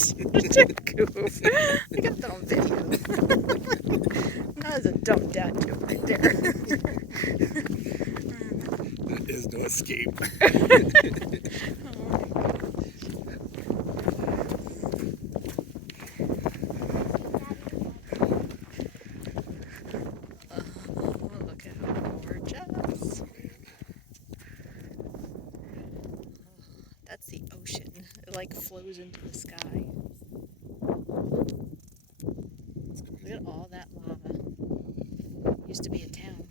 Such a goof. I got that on video. That was a dumb dad joke right there. There is no escape. Oh, look at how gorgeous. That's the ocean. It like flows into the sky. Look at all that lava. Used to be a town.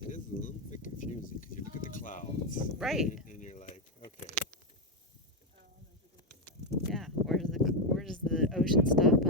It is a little bit confusing because you look at the clouds. Right. And you're like, okay. Yeah. Where does the ocean stop?